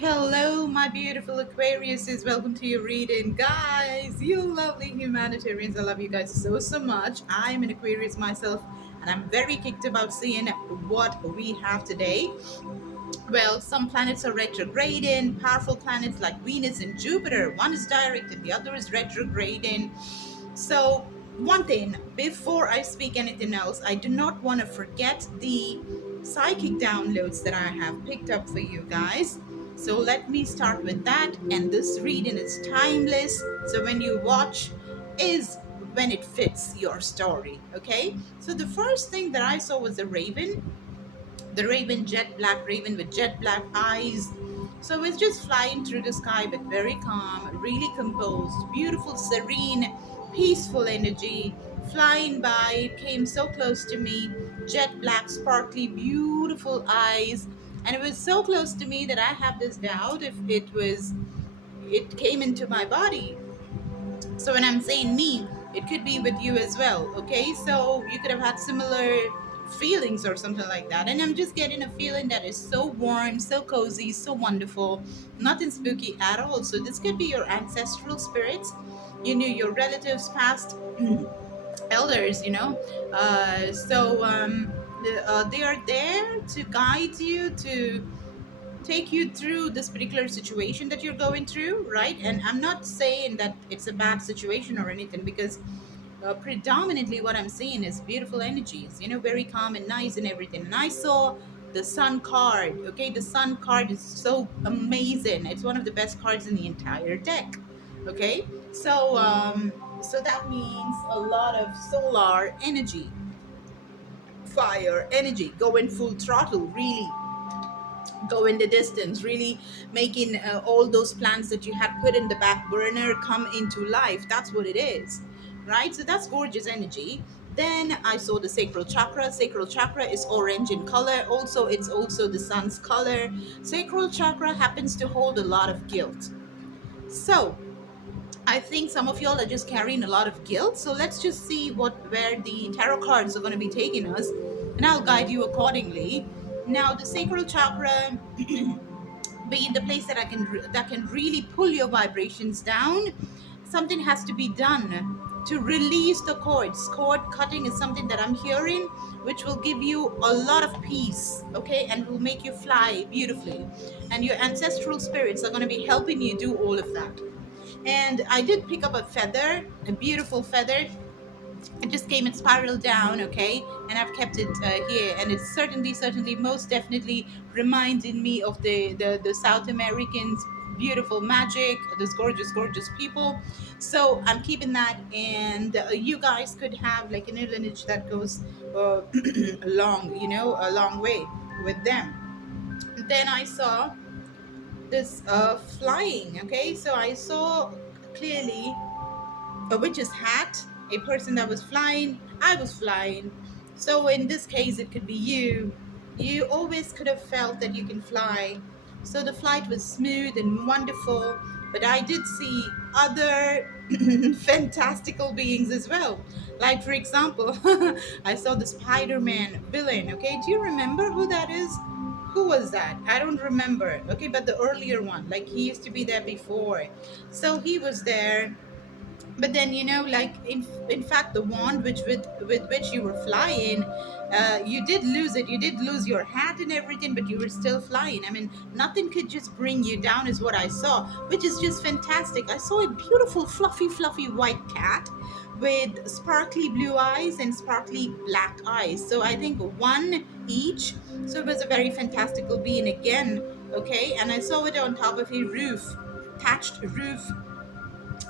Hello, my beautiful Aquariuses. Welcome to your reading. Guys, you lovely humanitarians. I love you guys so much. I'm an Aquarius myself, and I'm very kicked about seeing what we have today. Well, some planets are retrograding, powerful planets like Venus and Jupiter. One is direct and the other is retrograding. So, one thing before I speak anything else, I do not want to forget the psychic downloads that I have picked up for you guys. So, let me start with that. And this reading is timeless. So, when you watch, is when it fits your story. Okay. So, the first thing that I saw was a raven, the raven, jet black raven with jet black eyes. So it's just flying through the sky, but very calm, really composed, beautiful, serene, peaceful energy. Flying by, it came so close to me, jet black, sparkly, beautiful eyes. And it was so close to me that I have this doubt if it came into my body. So when I'm saying me, it could be with you as well. Okay, so you could have had similar feelings or something like that. And I'm just getting a feeling that is so warm, so cozy, so wonderful, nothing spooky at all. So this could be your ancestral spirits, your relatives, past elders, they are there to guide you, to take you through this particular situation that you're going through, right? And I'm not saying that it's a bad situation or anything, because predominantly what I'm seeing is beautiful energies, very calm and nice and everything. And I saw the sun card. Okay, the sun card is so amazing. It's one of the best cards in the entire deck. Okay, so that means a lot of solar energy, fire energy, going full throttle, really going the distance, really making all those plans that you had put in the back burner come into life. That's what it is, right? So that's gorgeous energy. Then I saw the sacral chakra. Sacral chakra is orange in color. Also, it's also the sun's color. Sacral chakra happens to hold a lot of guilt. So I think some of y'all are just carrying a lot of guilt. So let's just see where the tarot cards are going to be taking us, and I'll guide you accordingly. Now, the sacral chakra being the place that can really pull your vibrations down. Something has to be done to release the cords. Cord cutting is something that I'm hearing, which will give you a lot of peace, okay, and will make you fly beautifully. And your ancestral spirits are going to be helping you do all of that. And I did pick up a feather, a beautiful feather. It just came and spiraled down, okay, and I've kept it here. And it's certainly most definitely reminding me of the South Americans, beautiful magic, those gorgeous people. So I'm keeping that. And you guys could have like an lineage that goes a long way with them. Then I saw this flying. Okay, so I saw clearly a witch's hat, a person that was flying, I was flying. So in this case, it could be you. You always could have felt that you can fly. So the flight was smooth and wonderful, but I did see other fantastical beings as well. Like, for example, I saw the Spider Man villain. Okay, do you remember who that is? Who was that? I don't remember. Okay, but the earlier one, like he used to be there before. So he was there, but then like in fact the wand with which you were flying, you did lose it, you did lose your hat and everything, but you were still flying. I mean, nothing could just bring you down is what I saw, which is just fantastic. I saw a beautiful fluffy white cat with sparkly blue eyes and sparkly black eyes, so I think one each. So it was a very fantastical being again. Okay, and I saw it on top of a roof, thatched roof.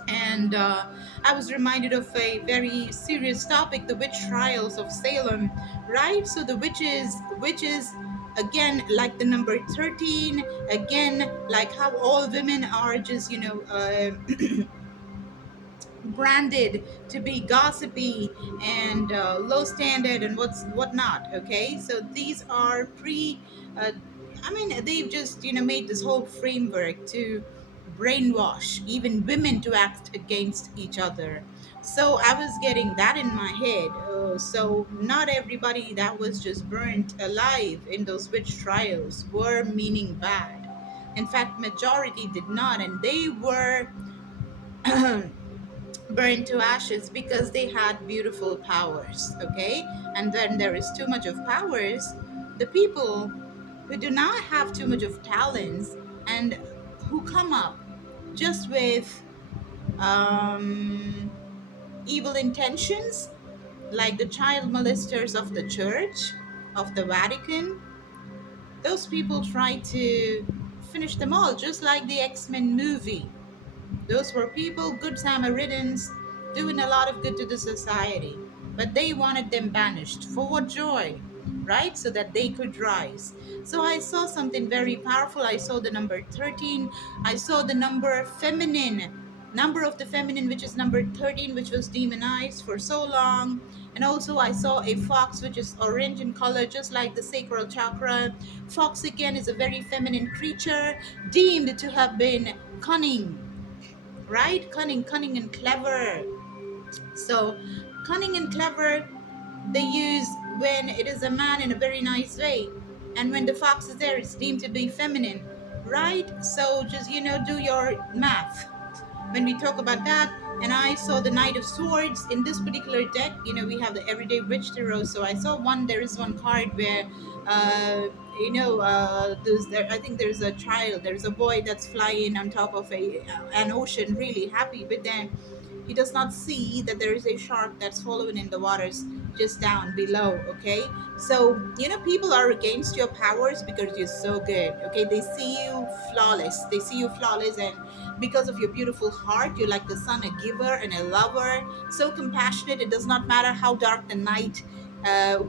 And I was reminded of a very serious topic, the witch trials of Salem, right? So the witches, again, like the number 13, again, like how all women are just, branded to be gossipy and low standard and whatnot. Okay, so these are uh, I mean, they've just made this whole framework to brainwash even women to act against each other. So I was getting that in my head. So not everybody that was just burnt alive in those witch trials were meaning bad. In fact, majority did not, and they were burned to ashes because they had beautiful powers. Okay, and when there is too much of powers, the people who do not have too much of talents and who come up just with um, evil intentions, like the child molesters of the church, of the Vatican, those people try to finish them all, just like the X-Men movie. Those were people, good Samaritans, doing a lot of good to the society. But they wanted them banished. For what joy? Right? So that they could rise. So I saw something very powerful. I saw the number 13. I saw the number feminine. Number of the feminine, which is number 13, which was demonized for so long. And also, I saw a fox, which is orange in color, just like the sacral chakra. Fox, again, is a very feminine creature, deemed to have been cunning, right? Cunning and clever. So cunning and clever, they use when it is a man in a very nice way, and when the fox is there, it's deemed to be feminine, right? So just, do your math when we talk about that. And I saw the Knight of Swords in this particular deck. We have the Everyday Rich Tarot. So I saw there is one card where, uh, I think there's a child, there's a boy that's flying on top of an ocean, really happy, but then he does not see that there is a shark that's following in the waters just down below. Okay, so people are against your powers because you're so good. Okay, they see you flawless, and because of your beautiful heart, you're like the sun, a giver and a lover, so compassionate. It does not matter how dark the night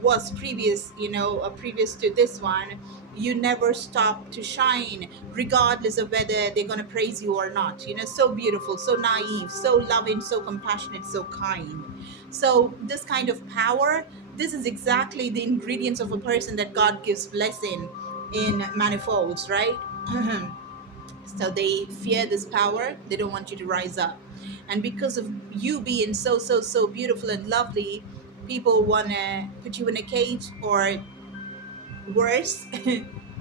was previous to this one. You never stop to shine, regardless of whether they're going to praise you or not. So beautiful, so naive, so loving, so compassionate, so kind. So this kind of power, this is exactly the ingredients of a person that God gives blessing in manifolds, right? So they fear this power, they don't want you to rise up. And because of you being so beautiful and lovely, people want to put you in a cage, or worse.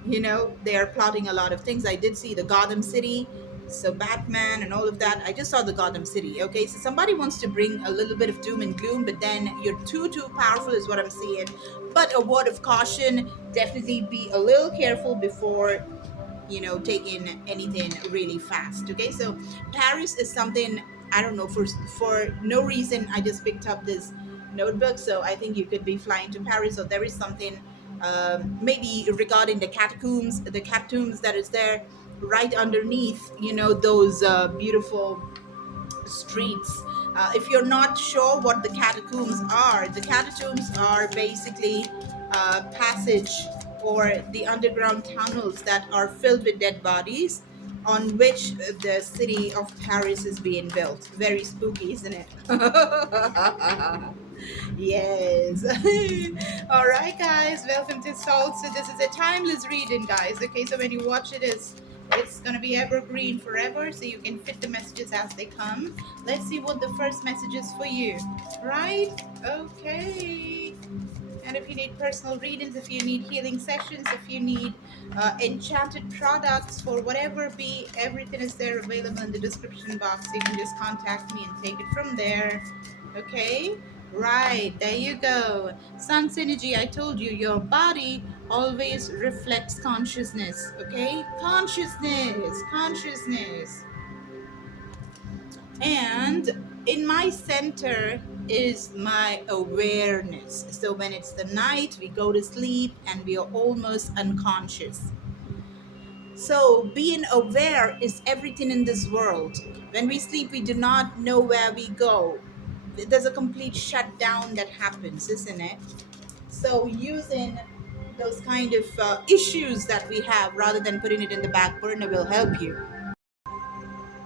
They are plotting a lot of things. I did see the Gotham City, so Batman and all of that. I just saw the Gotham City. Okay, so somebody wants to bring a little bit of doom and gloom, but then you're too powerful is what I'm seeing. But a word of caution, definitely be a little careful before taking anything really fast. Okay, so Paris is something, I don't know, for no reason I just picked up this notebook. So I think you could be flying to Paris. So there is something, maybe regarding the catacombs that is there right underneath, those beautiful streets. If you're not sure what the catacombs are basically passage or the underground tunnels that are filled with dead bodies, on which the city of Paris is being built. Very spooky, isn't it? Yes. All right, guys. Welcome to Salt. So this is a timeless reading, guys. Okay, so when you watch it, it's gonna be evergreen forever, so you can fit the messages as they come. Let's see what the first message is for you. Right? Okay. And if you need personal readings, if you need healing sessions, if you need enchanted products for whatever be, everything is there available in the description box. You can just contact me and take it from there. Okay? Right, there you go. Sun Synergy, I told you, your body always reflects consciousness. Okay? Consciousness. And in my center is my awareness. So when it's the night, we go to sleep and we are almost unconscious. So being aware is everything in this world. When we sleep, we do not know where we go. There's a complete shutdown that happens, isn't it? So using those kind of issues that we have, rather than putting it in the back burner, will help you.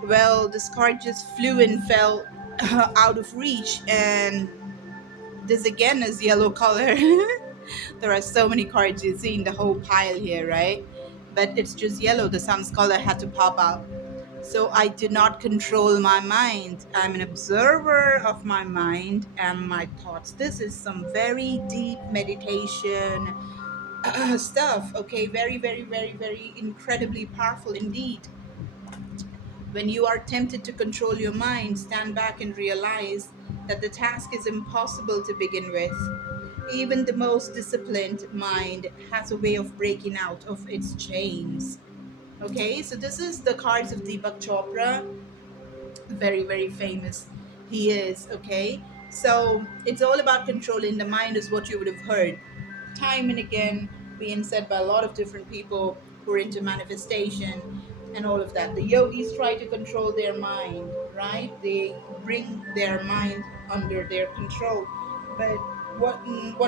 Well, this card just flew and fell out of reach, and this again is yellow color. There are so many cards you see in the whole pile here, right? But it's just yellow. The sun's color had to pop out. So I do not control my mind. I'm an observer of my mind and my thoughts. This is some very deep meditation, stuff. Okay, very, very, very, very incredibly powerful indeed. When you are tempted to control your mind, stand back and realize that the task is impossible to begin with. Even the most disciplined mind has a way of breaking out of its chains. Okay, so this is the cards of Deepak Chopra, very, very famous he is. Okay, so it's all about controlling the mind, is what you would have heard time and again being said by a lot of different people who are into manifestation and all of that. The yogis try to control their mind, right? They bring their mind under their control. But what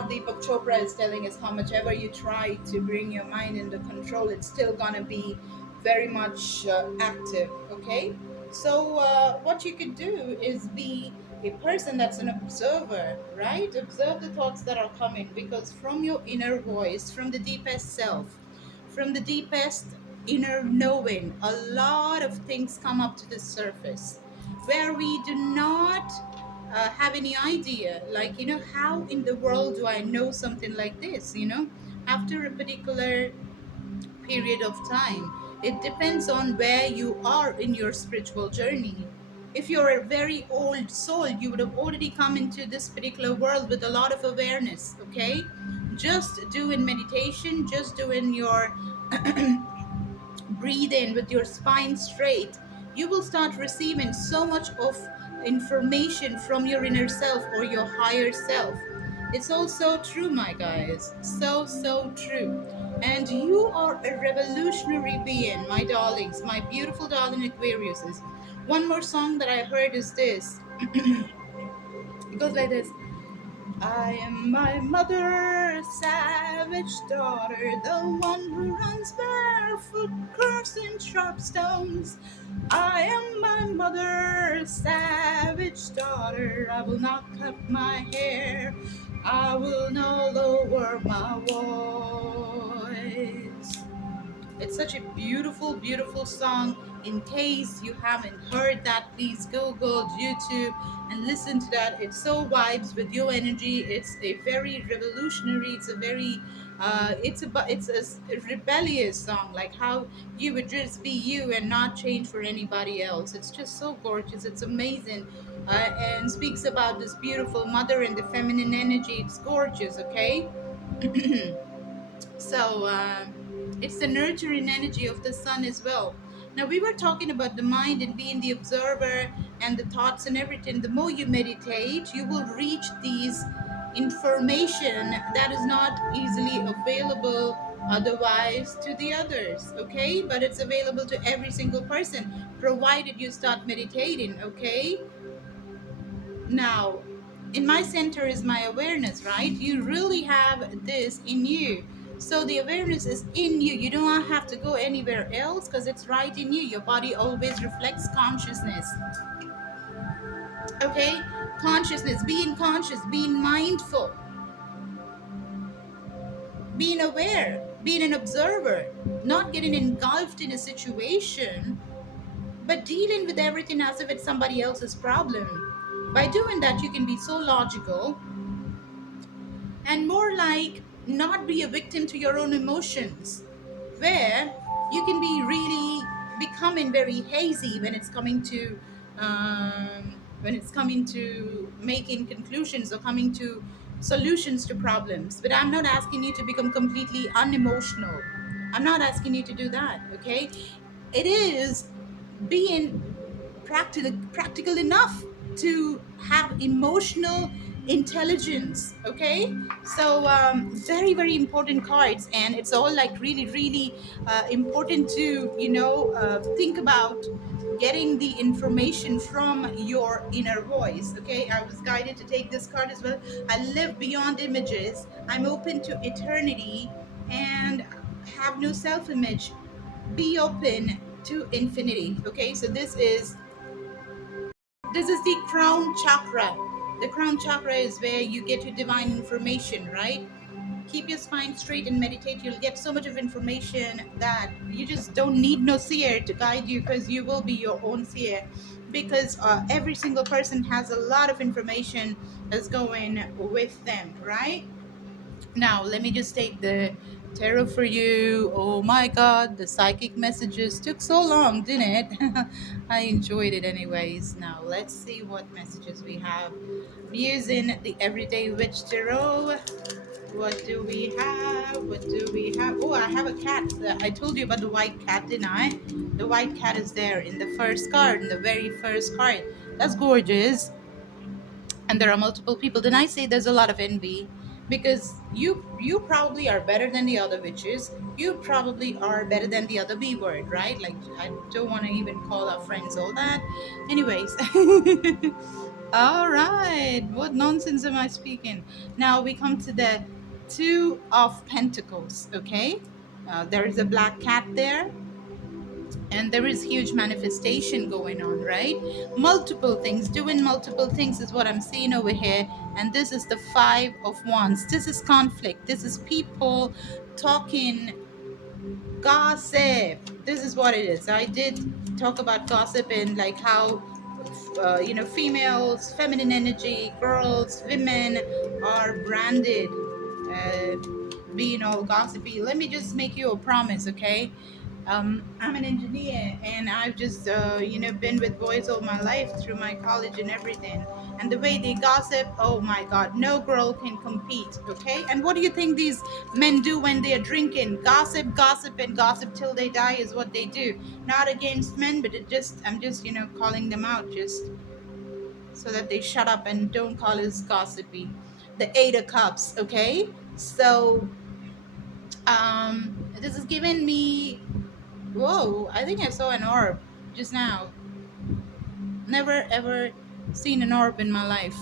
Deepak Chopra is telling us, how much ever you try to bring your mind under control, it's still gonna be very much active. Okay, so what you could do is be a person that's an observer, right? Observe the thoughts that are coming, because from your inner voice, from the deepest self, from the deepest inner knowing, a lot of things come up to the surface where we do not have any idea. Like, how in the world do I know something like this? After a particular period of time. It depends on where you are in your spiritual journey. If you're a very old soul, you would have already come into this particular world with a lot of awareness, okay? Just doing meditation, just doing your breathe in with your spine straight, you will start receiving so much of information from your inner self or your higher self. It's all so true, my guys. So, so true. And you are a revolutionary being, my darlings, my beautiful darling Aquariuses. One more song that I heard is this. It goes like this. I am my mother, savage daughter, the one who runs barefoot, cursing sharp stones. I am my mother, savage daughter. I will not cut my hair. I will not lower my voice. It's such a beautiful, beautiful song. In case you haven't heard that, please Google, YouTube, and listen to that. It so vibes with your energy. It's a very revolutionary. It's a very, it's a rebellious song. Like how you would just be you and not change for anybody else. It's just so gorgeous. It's amazing, and speaks about this beautiful mother and the feminine energy. It's gorgeous. Okay. So it's the nurturing energy of the sun as well. Now, we were talking about the mind and being the observer and the thoughts and everything. The more you meditate, you will reach these information that is not easily available otherwise to the others, okay? But it's available to every single person provided you start meditating, okay? Now, in my center is my awareness, right? You really have this in you. So the awareness is in you. You don't have to go anywhere else because it's right in you. Your body always reflects consciousness. Okay? Consciousness, being conscious, being mindful, being aware, being an observer, not getting engulfed in a situation, but dealing with everything as if it's somebody else's problem. By doing that, you can be so logical and more like not be a victim to your own emotions, where you can be really becoming very hazy when it's coming to making conclusions or coming to solutions to problems. But I'm not asking you to become completely unemotional. I'm not asking you to do that. Okay, it is being practical enough to have emotional intelligence. Okay, so very, very important cards, and it's all like really, really important to think about getting the information from your inner voice. Okay, I was guided to take this card as well. I live beyond images, I'm open to eternity, and have no self-image. Be open to infinity. Okay, so this is the crown chakra. The crown chakra is where you get your divine information, right? Keep your spine straight and meditate. You'll get so much of information that you just don't need no seer to guide you, because you will be your own seer. Because every single person has a lot of information that's going with them, right? Now, let me just take the tarot for you. Oh my god, the psychic messages took so long, didn't it? I enjoyed it anyways. Now let's see what messages we have. I'm using the Everyday Witch Tarot. What do we have? What do we have? Oh, I have a cat. I told you about the white cat, didn't I? The white cat is there in the first card, in the very first card. That's gorgeous. And there are multiple people. Then I say there's a lot of envy because you probably are better than the other witches. You probably are better than the other B word, right? Like I don't want to even call our friends all that. Anyways. All right. What nonsense am I speaking? Now we come to the Two of Pentacles, okay? There is a black cat there, and there is huge manifestation going on, right? Multiple things, doing multiple things is what I'm seeing over here. And this is the Five of Wands. This is conflict. This is people talking gossip. This is what it is. I did talk about gossip and like how females, feminine energy, girls, women are branded uh, being all gossipy. Let me just make you a promise, okay? I'm an engineer, and I've just been with boys all my life through my college and everything. And the way they gossip, oh my God, no girl can compete, okay? And what do you think these men do when they are drinking? Gossip, gossip, and gossip till they die is what they do. Not against men, but I'm just calling them out just so that they shut up and don't call us gossipy. The Eight of Cups, okay? So this is giving me, whoa, I think I saw an orb just now. Never ever seen an orb in my life.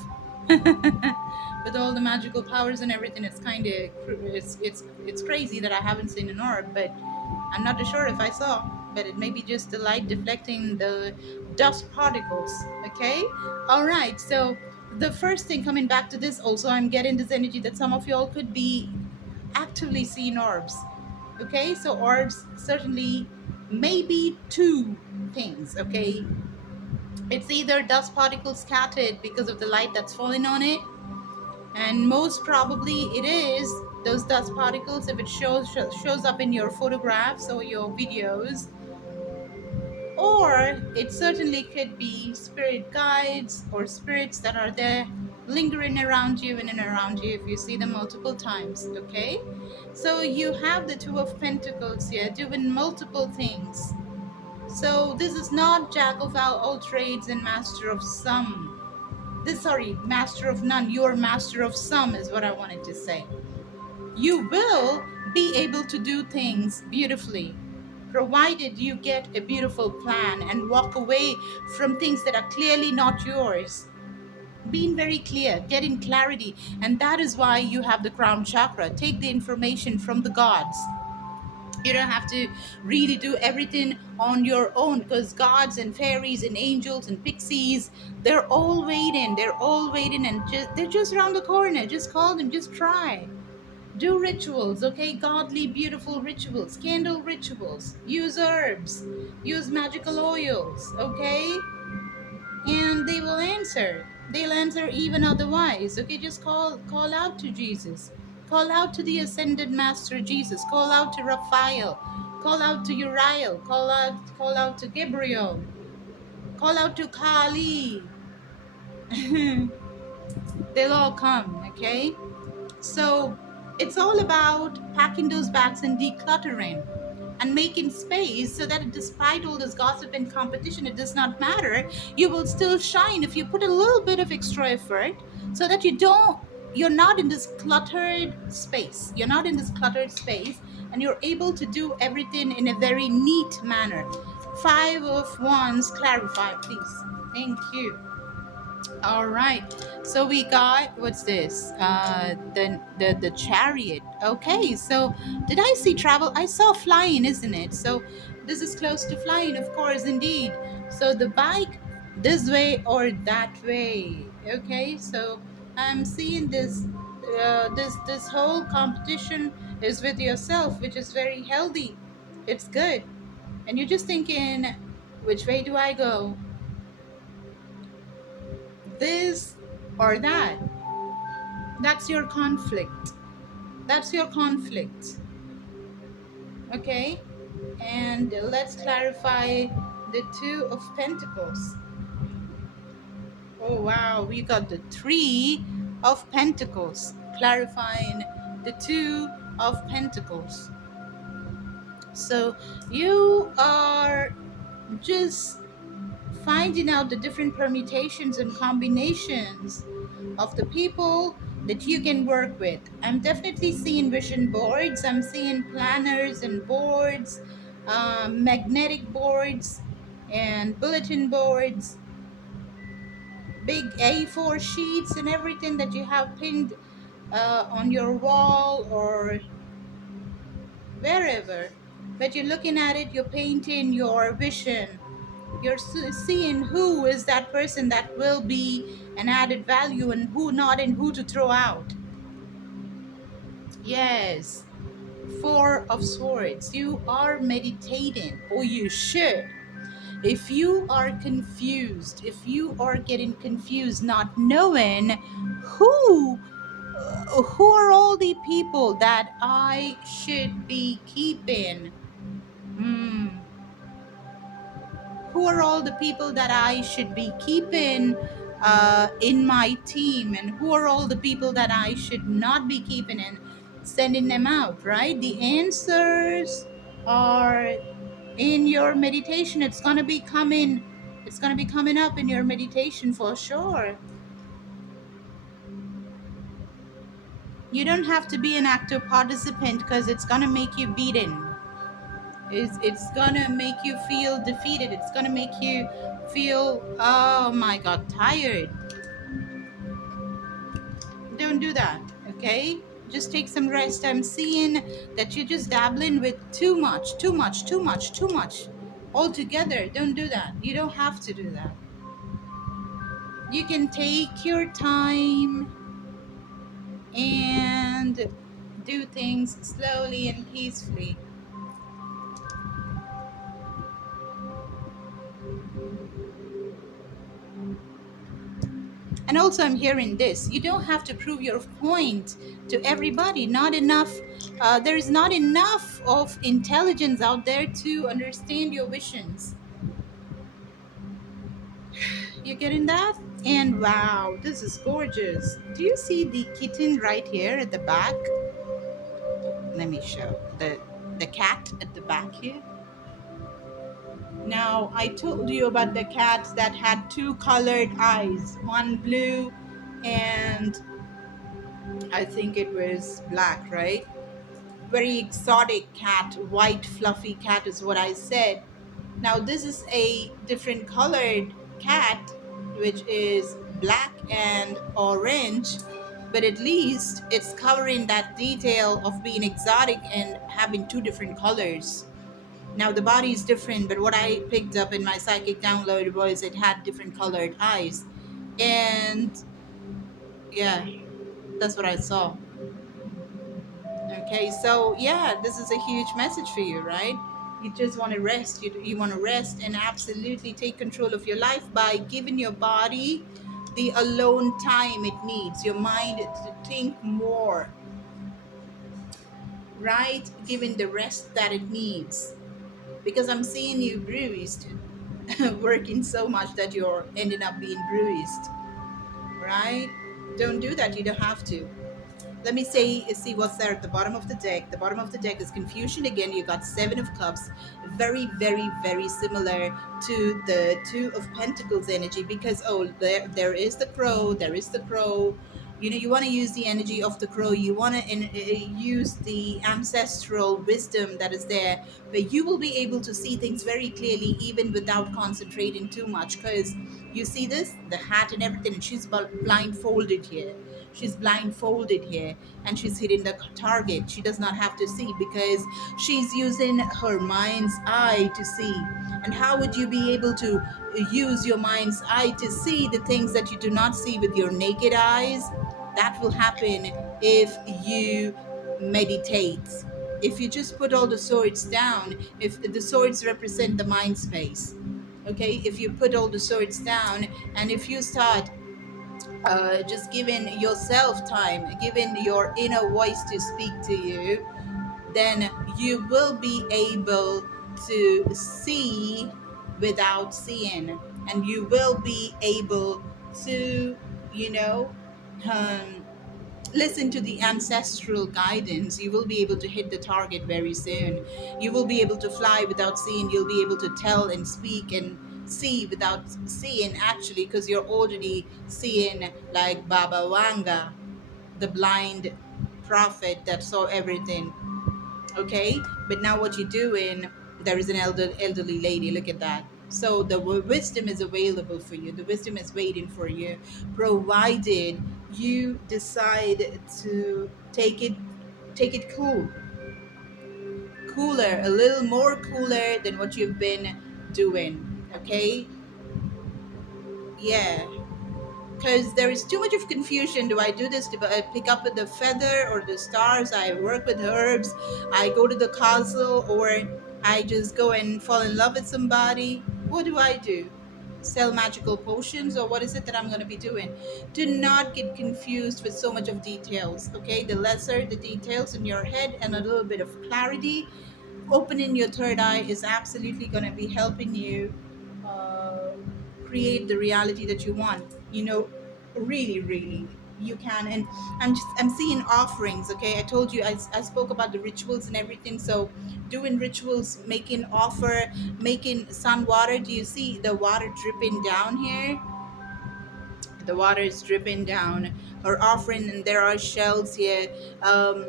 With all the magical powers and everything, it's kind of it's crazy that I haven't seen an orb, but I'm not too sure if I saw. But it may be just the light deflecting the dust particles. Okay, all right. So the first thing coming back to this, also, I'm getting this energy that some of y'all could be actively seeing orbs. Okay, so orbs certainly maybe two things. Okay, it's either dust particles scattered because of the light that's falling on it, and most probably it is those dust particles if it shows up in your photographs or your videos, or it certainly could be spirit guides or spirits that are there lingering around you in and around you if you see them multiple times. Okay, so you have the Two of Pentacles here doing multiple things. So this is not jack of all trades and master of some. Master of none. You're master of some is what I wanted to say. You will be able to do things beautifully, provided you get a beautiful plan and walk away from things that are clearly not yours. Being very clear, getting clarity, and that is why you have the crown chakra. Take the information from the gods. You don't have to really do everything on your own, because gods and fairies and angels and pixies, they're all waiting. They're all waiting, and they're just around the corner. Just call them, just try. Do rituals, okay? Godly, beautiful rituals, candle rituals. Use herbs, use magical oils, okay? And they will answer. They'll answer even otherwise. Okay, just call out to Jesus. Call out to the ascended master Jesus. Call out to Raphael. Call out to Uriel. Call out to Gabriel. Call out to Kali. They'll all come, okay? So it's all about packing those bags and decluttering and making space so that despite all this gossip and competition, it does not matter. You will still shine if you put a little bit of extra effort so that you're not in this cluttered space. You're not in this cluttered space, and you're able to do everything in a very neat manner. Five of Wands, clarify, please. Thank you. All right. So we got, what's this? The chariot. Okay. So did I see travel? I saw flying, isn't it? So this is close to flying, of course, indeed. So the bike this way or that way. Okay. So I'm seeing this whole competition is with yourself, which is very healthy. It's good. And you're just thinking, which way do I go? This or that. That's your conflict. That's your conflict. Okay, and let's clarify the Two of Pentacles. Oh wow, we got the Three of Pentacles, clarifying the Two of Pentacles. So you are just finding out the different permutations and combinations of the people that you can work with. I'm definitely seeing vision boards, I'm seeing planners and boards, magnetic boards, and bulletin boards, big A4 sheets, and everything that you have pinned on your wall or wherever. But you're looking at it, you're painting your vision. You're seeing who is that person that will be an added value and who not, and who to throw out. Yes, Four of Swords. You are meditating, or you should. If you are confused, if you are getting confused, not knowing who who are all the people that I should be keeping. Hmm. Who are all the people that I should be keeping in my team, and who are all the people that I should not be keeping and sending them out, right? The answers are in your meditation. It's going to be coming up in your meditation for sure. You don't have to be an active participant because it's going to make you beaten. It's gonna make you feel defeated. It's gonna make you feel, oh my god, tired. Don't do that, okay? Just take some rest. I'm seeing that you're just dabbling with too much, too much, too much, too much. Altogether, don't do that. You don't have to do that. You can take your time and do things slowly and peacefully. And also, I'm hearing this: you don't have to prove your point to everybody. Not enough, there is not enough of intelligence out there to understand your visions. You getting that? And wow, this is gorgeous. Do you see the kitten right here at the back? Let me show the cat at the back here. Now, I told you about the cat that had two colored eyes, one blue and I think it was black, right? Very exotic cat, white fluffy cat is what I said. Now this is a different colored cat, which is black and orange, but at least it's covering that detail of being exotic and having two different colors. Now the body is different, but what I picked up in my psychic download was it had different colored eyes. And yeah, that's what I saw. Okay, so yeah, this is a huge message for you, right? You just want to rest. You want to rest and absolutely take control of your life by giving your body the alone time it needs, your mind to think more, right? Giving the rest that it needs. Because I'm seeing you bruised, working so much that you're ending up being bruised, right? Don't do that. You don't have to. Let me see what's there at the bottom of the deck. The bottom of the deck is confusion again. You got Seven of Cups, very, very, very similar to the Two of Pentacles energy, because oh, there is the crow. There is the crow. You know, you want to use the energy of the crow. You want to use the ancestral wisdom that is there, but you will be able to see things very clearly even without concentrating too much, because you see this, the hat and everything, and she's blindfolded here. She's blindfolded here, and she's hitting the target. She does not have to see because she's using her mind's eye to see. And how would you be able to use your mind's eye to see the things that you do not see with your naked eyes? That will happen if you meditate. If you just put all the swords down, if the swords represent the mind space, okay, if you put all the swords down and if you start just giving yourself time, giving your inner voice to speak to you, then you will be able to see without seeing, and you will be able to, you know, um, listen to the ancestral guidance. You will be able to hit the target very soon. You will be able to fly without seeing. You'll be able to tell and speak and see without seeing, actually, because you're already seeing, like Baba Wanga, the blind prophet that saw everything. Okay, but now what you're doing, there is an elderly lady, look at that. So the wisdom is available for you, the wisdom is waiting for you, provided you decide to take it cooler, a little more cooler than what you've been doing. Okay, yeah, because there is too much of confusion. Do I do this to pick up with the feather or the stars? I work with herbs, I go to the castle, or I just go and fall in love with somebody? What do I do? Sell magical potions, or what is it that I'm going to be doing? Do not get confused with so much of details. Okay, the lesser the details in your head and a little bit of clarity, opening your third eye is absolutely going to be helping you uh, create the reality that you want. Really, really, you can. And I'm seeing offerings. Okay, I told you, I spoke about the rituals and everything. So doing rituals, making offer, making sun water. Do you see the water dripping down here? The water is dripping down, or offering, and there are shells here. um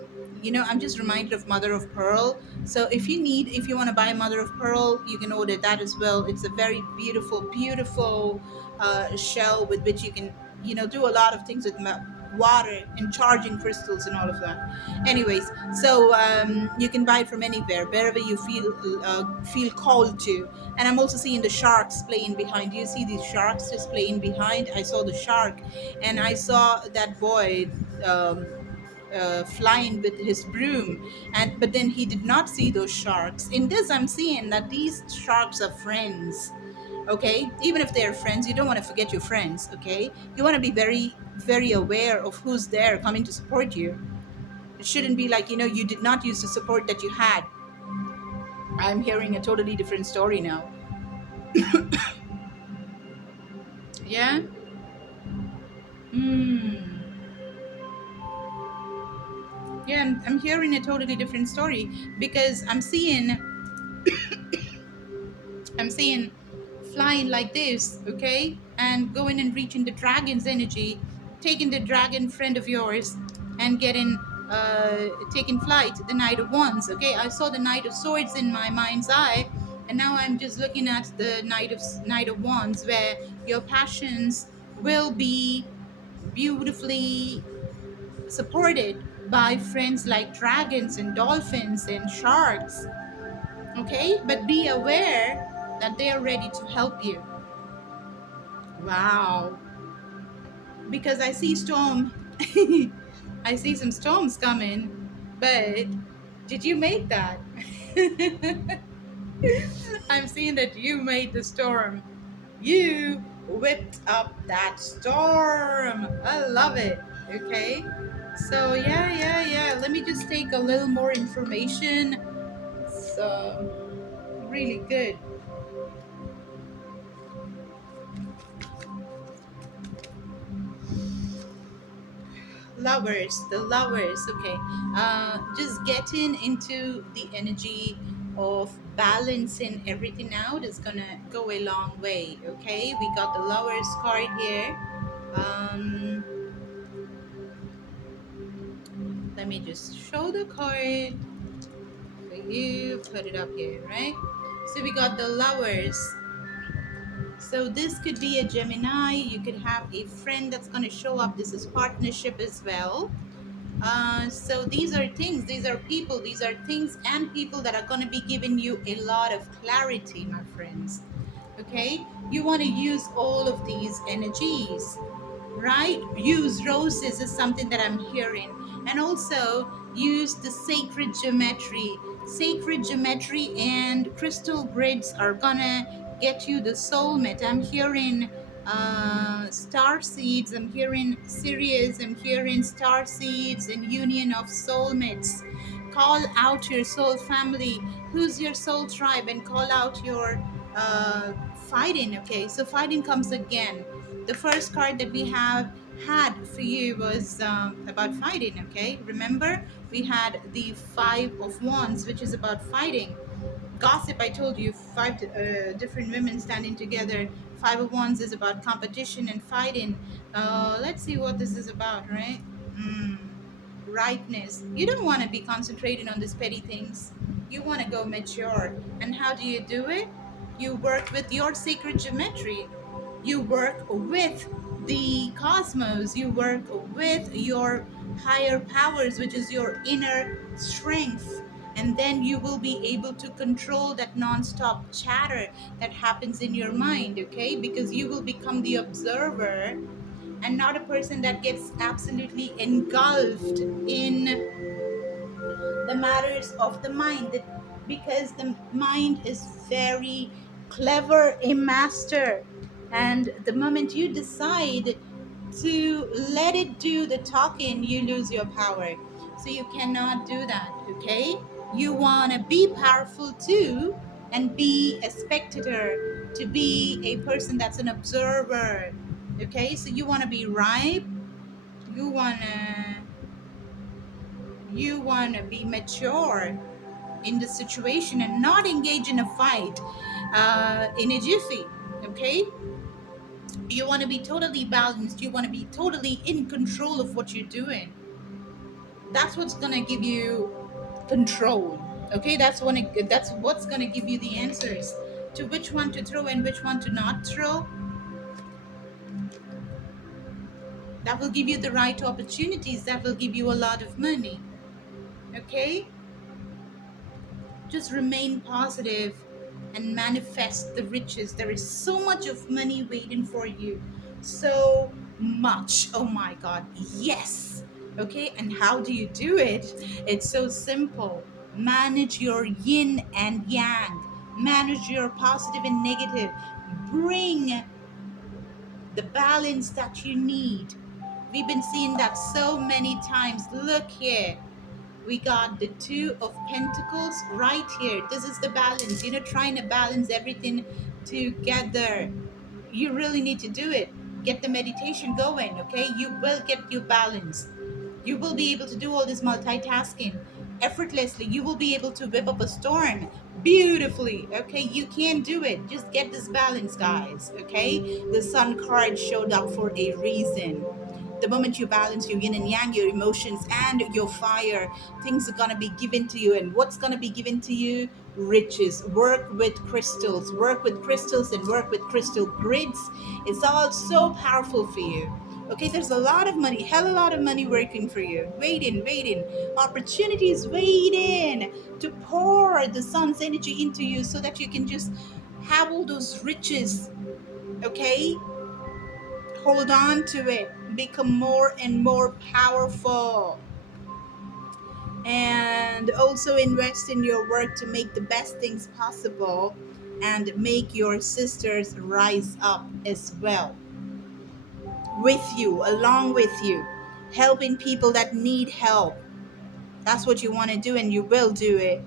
I'm just reminded of mother of pearl. So if you want to buy mother of pearl, you can order that as well. It's a very beautiful, beautiful shell with which you can do a lot of things with water and charging crystals and all of that. Anyways, so you can buy it from anywhere, wherever you feel called to. And I'm also seeing the sharks playing behind. Do you see these sharks just playing behind? I saw the shark, and I saw that boy flying with his broom, and but then he did not see those sharks. In this, I'm seeing that these sharks are friends. Okay, even if they're friends, you don't want to forget your friends. Okay, you want to be very, very aware of who's there coming to support you. It shouldn't be like you did not use the support that you had. I'm hearing a totally different story now. Yeah. Hmm. Yeah, I'm hearing a totally different story, because I'm seeing flying like this, okay, and going and reaching the dragon's energy, taking the dragon friend of yours, and getting taking flight. The Knight of Wands. Okay, I saw the Knight of Swords in my mind's eye, and now I'm just looking at the Knight of Wands, where your passions will be beautifully supported by friends like dragons and dolphins and sharks. Okay, but be aware that they are ready to help you. Wow, because I see storm. I see some storms coming, but did you make that? I'm seeing that you made the storm. You whipped up that storm. I love it. Okay, so yeah, yeah, yeah, let me just take a little more information. So really good. The lovers. Okay, just getting into the energy of balancing everything out is gonna go a long way. Okay, we got the lovers card here. um Let me just show the card for you, put it up here, right? So we got the lovers. So this could be a Gemini. You could have a friend that's going to show up. This is partnership as well. So these are people, these are things and people that are going to be giving you a lot of clarity, my friends. Okay, you want to use all of these energies, right? Use roses is something that I'm hearing, and also use the sacred geometry. Sacred geometry and crystal grids are gonna get you the soulmate. I'm hearing star seeds, I'm hearing Sirius, I'm hearing star seeds and union of soulmates call out your soul family, who's your soul tribe, and call out your fighting. Okay, so fighting comes again. The first card that we have had for you was about fighting. Okay, remember we had the Five of Wands, which is about fighting. Gossip, I told you, five different women standing together. Five of Wands is about competition and fighting. Let's see what this is about, right? Mm, rightness. You don't want to be concentrating on these petty things. You want to go mature. And how do you do it? You work with your sacred geometry. You work with the cosmos. You work with your higher powers, which is your inner strength. And then you will be able to control that non-stop chatter that happens in your mind, okay? Because you will become the observer and not a person that gets absolutely engulfed in the matters of the mind, because the mind is very clever, a master. And the moment you decide to let it do the talking, you lose your power. So you cannot do that, okay? You want to be powerful too, and be a spectator, to be a person that's an observer, okay? So you want to be ripe, you want to be mature in the situation and not engage in a fight in a jiffy, okay? You want to be totally balanced, you want to be totally in control of what you're doing. That's what's going to give you control, okay? That's what's going to give you the answers to which one to throw and which one to not throw. That will give you the right opportunities, that will give you a lot of money, okay? Just remain positive and manifest the riches. There is so much of money waiting for you. So much. Oh my God. Yes. Okay. And how do you do it? It's so simple. Manage your yin and yang, manage your positive and negative. Bring the balance that you need. We've been seeing that so many times. Look here, we got the Two of Pentacles right here. This is the balance, trying to balance everything together. You really need to do it. Get the meditation going, okay? You will get your balance. You will be able to do all this multitasking effortlessly. You will be able to whip up a storm beautifully, okay? You can do it. Just get this balance, guys, okay? The Sun card showed up for a reason. The moment you balance your yin and yang, your emotions and your fire, things are going to be given to you. And what's going to be given to you? Riches. Work with crystals. Work with crystals and work with crystal grids. It's all so powerful for you. Okay, there's a lot of money, hell a lot of money working for you. Waiting. Opportunities waiting to pour the sun's energy into you so that you can just have all those riches. Okay? Hold on to it. Become more and more powerful. And also invest in your work to make the best things possible and make your sisters rise up as well. With you, along with you, helping people that need help. That's what you want to do, and you will do it.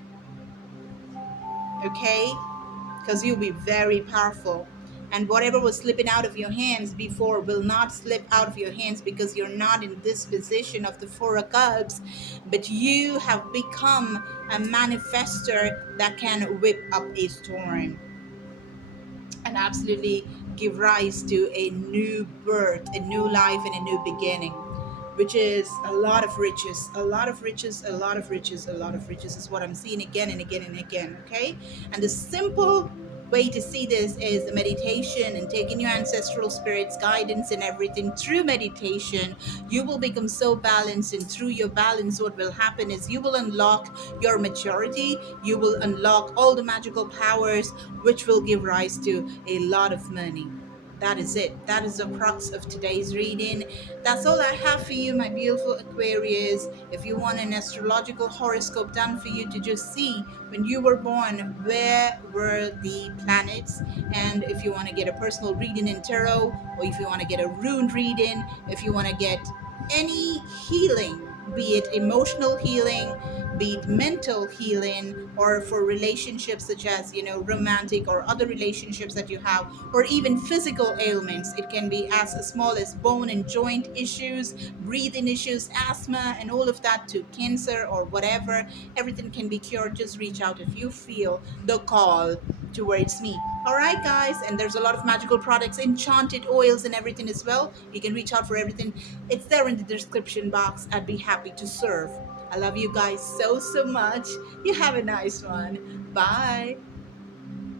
Okay? Because you'll be very powerful. And whatever was slipping out of your hands before will not slip out of your hands, because you're not in this position of the Four of Cups, but you have become a manifester that can whip up a storm and absolutely give rise to a new birth, a new life, and a new beginning, which is a lot of riches, a lot of riches, a lot of riches, a lot of riches is what I'm seeing again and again and again, okay? And the simple way to see this is the meditation and taking your ancestral spirits guidance and everything through meditation. You will become so balanced, and through your balance what will happen is you will unlock your maturity, you will unlock all the magical powers, which will give rise to a lot of money. That is it. That is the crux of today's reading. That's all I have for you, my beautiful Aquarius. If you want an astrological horoscope done for you to just see when you were born, where were the planets? And if you want to get a personal reading in tarot, or if you want to get a rune reading, if you want to get any healing, be it emotional healing, be it mental healing or for relationships such as, romantic or other relationships that you have, or even physical ailments. It can be as small as bone and joint issues, breathing issues, asthma, and all of that, to cancer or whatever. Everything can be cured. Just reach out if you feel the call towards me. All right, guys, and there's a lot of magical products, enchanted oils, and everything as well. You can reach out for everything. It's there in the description box. I'd be happy to serve. I love you guys so, so much. You have a nice one. Bye.